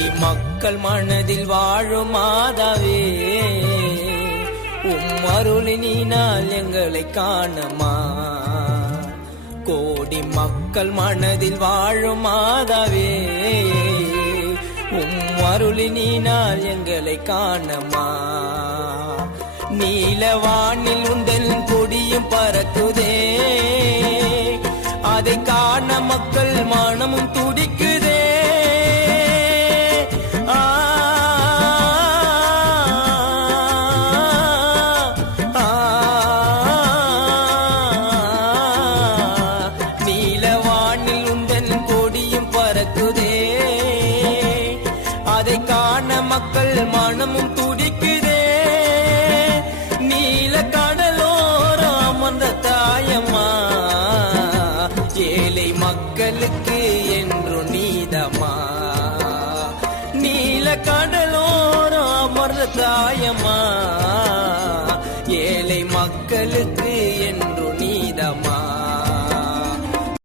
கோடி மக்கள் மனதில் வாழும் மாதாவே, அருளினால் எங்களை காணமா. கோடி மக்கள் மனதில் வாழும் மாதாவே, அருளினால் எங்களை காணமா. நீலவானில் உந்தன் கொடியும் பறக்குதே, அதை காண மக்கள் மனமும் துடிக்குதே. நீலவானில் உந்தன் கொடியும் பறக்குதே, அதை காண மக்கள் மனமும் துடிக்குதே. நீல கடலோரம் அமர்ந்த தாயம்மா, ஏழை மக்களுக்கு என்று நீதமா. நீல கடலோரம் அமர்ந்த தாயம்மா, ஏழை மக்களுக்கு என்று